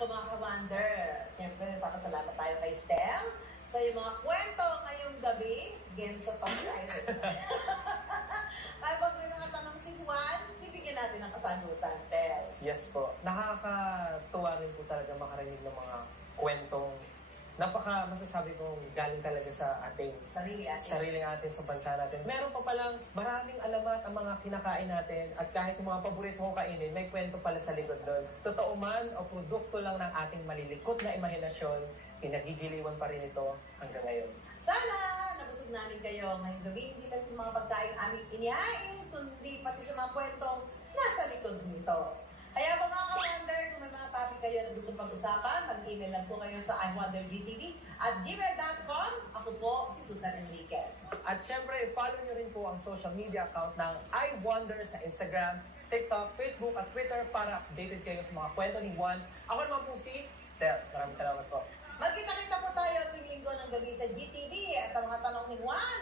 Naku mga ka-wonder, siyempre nagpapasalamat tayo kay Stel sa iyong mga kwento ngayong gabi. Gento to tayo. Kaya pag may mga tanong si Juan, bibigyan natin ng kasagutan, Stel. Yes po. Nakakatuwa rin po talaga makarinig ng mga kwentong masasabi kong galing talaga sa ating sarili natin sa bansa natin. Meron pa palang maraming alamat ang mga kinakain natin at kahit yung mga paborito kong kainin, may kwento pala sa likod doon. Totoo man o produkto lang ng ating malilikot na imahinasyon, pinagigiliwan pa rin ito hanggang ngayon. Sana nabusog namin kayo ngayong gabi. Hindi lang yung mga pagkain aming inihain, kundi pati sa mga kwentong nasa likod nito. Kaya mga ka-wonder, kung may mga topic kayo na gusto pag-usapan, mag-email lang po kayo sa iwondergtv@gmail.com. Ako po si Susan Enriquez. At syempre, follow nyo rin po ang social media account ng iWonders na Instagram, TikTok, Facebook at Twitter para updated kayo sa mga kwento ni Juan. Ako naman po si Stel. Maraming salamat po. Magkita-kita po tayo tuwing linggo ng gabi sa GTV at ang mga tanong ni Juan